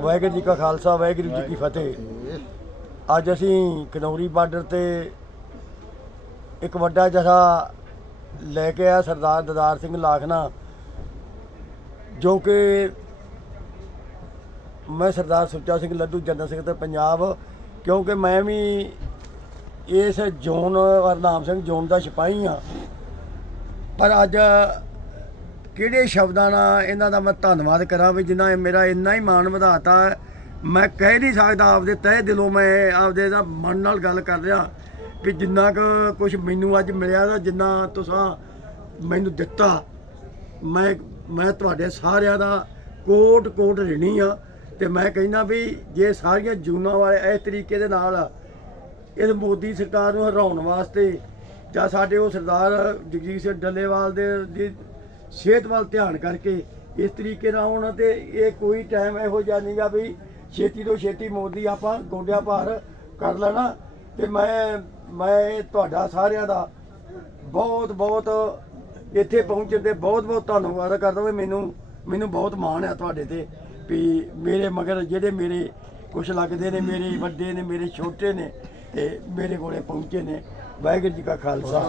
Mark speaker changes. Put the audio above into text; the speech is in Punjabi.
Speaker 1: ਵਾਹਿਗੁਰੂ ਜੀ ਕਾ ਖਾਲਸਾ, ਵਾਹਿਗੁਰੂ ਜੀ ਕੀ ਫਤਿਹ। ਅੱਜ ਅਸੀਂ ਕਨੌਰੀ ਬਾਰਡਰ ਤੇ ਇੱਕ ਵੱਡਾ ਜਥਾ ਲੈ ਕੇ ਆਇਆ ਸਰਦਾਰ ਦਦਾਰ ਸਿੰਘ ਲਾਖਨਾ, ਜੋ ਕਿ ਮੈਂ ਸਰਦਾਰ ਸੁੱਚਾ ਸਿੰਘ ਲੱਡੂ ਜਨਰਲ ਸਕੱਤਰ ਪੰਜਾਬ, ਕਿਉਂਕਿ ਮੈਂ ਵੀ ਇਸ ਜ਼ੋਨ, ਹਰਨਾਮ ਸਿੰਘ ਜ਼ੋਨ ਦਾ ਸਿਪਾਹੀ ਹਾਂ। ਪਰ ਅੱਜ ਕਿਹੜੇ ਸ਼ਬਦਾਂ ਨਾਲ ਇਹਨਾਂ ਦਾ ਮੈਂ ਧੰਨਵਾਦ ਕਰਾਂ ਵੀ ਜਿਨ੍ਹਾਂ ਨੇ ਮੇਰਾ ਇੰਨਾ ਹੀ ਮਾਣ ਵਧਾਤਾ। ਮੈਂ ਕਹਿ ਨਹੀਂ ਸਕਦਾ ਆਪਦੇ ਤਹਿ ਦਿਲੋਂ ਮੈਂ ਆਪਦੇ ਦਾ ਮਨ ਨਾਲ ਗੱਲ ਕਰ ਰਿਹਾ ਵੀ ਜਿੰਨਾ ਕੁ ਕੁਝ ਮੈਨੂੰ ਅੱਜ ਮਿਲਿਆ ਦਾ ਜਿੰਨਾ ਤੁਸੀਂ ਮੈਨੂੰ ਦਿੱਤਾ, ਮੈਂ ਮੈਂ ਤੁਹਾਡੇ ਸਾਰਿਆਂ ਦਾ ਕੋਟ ਕੋਟ ਰਿਣੀ ਆ ਤੇ ਮੈਂ ਕਹਿੰਦਾ ਵੀ ਜੇ ਸਾਰੀਆਂ ਜੂਨਾਂ ਵਾਲੇ ਇਸ ਤਰੀਕੇ ਦੇ ਨਾਲ ਇਸ ਮੋਦੀ ਸਰਕਾਰ ਨੂੰ ਹਰਾਉਣ ਵਾਸਤੇ ਜਾਂ ਸਾਡੇ ਉਹ ਸਰਦਾਰ ਜਗਜੀਤ ਸਿੰਘ ਡੱਲੇਵਾਲ ਦੇ ਦੀ ਸਿਹਤ ਵੱਲ ਧਿਆਨ ਕਰਕੇ ਇਸ ਤਰੀਕੇ ਨਾਲ ਹੋਣਾ ਤੇ ਇਹ ਕੋਈ ਟਾਈਮ ਇਹੋ ਜਿਹਾ ਨਹੀਂਗਾ ਵੀ ਛੇਤੀ ਤੋਂ ਛੇਤੀ ਮੋਦੀ ਆਪਾਂ ਗੋਡਿਆਂ ਭਾਰ ਕਰ ਲੈਣਾ ਤੇ ਮੈਂ ਮੈਂ ਤੁਹਾਡਾ ਸਾਰਿਆਂ ਦਾ ਬਹੁਤ ਬਹੁਤ ਇੱਥੇ ਪਹੁੰਚਣ ਤੇ ਬਹੁਤ ਬਹੁਤ ਧੰਨਵਾਦ ਕਰਦਾ ਵੀ ਮੈਨੂੰ ਮੈਨੂੰ ਬਹੁਤ ਮਾਣ ਹੈ ਤੁਹਾਡੇ ਤੇ ਵੀ ਮੇਰੇ ਮਗਰ ਜਿਹੜੇ ਮੇਰੇ ਕੁਛ ਲੱਗਦੇ ਨੇ, ਮੇਰੇ ਵੱਡੇ ਨੇ, ਮੇਰੇ ਛੋਟੇ ਨੇ ਤੇ ਮੇਰੇ ਕੋਲੇ ਪਹੁੰਚੇ ਨੇ। ਵਾਹਿਗੁਰੂ ਜੀ ਕਾ ਖਾਲਸਾ।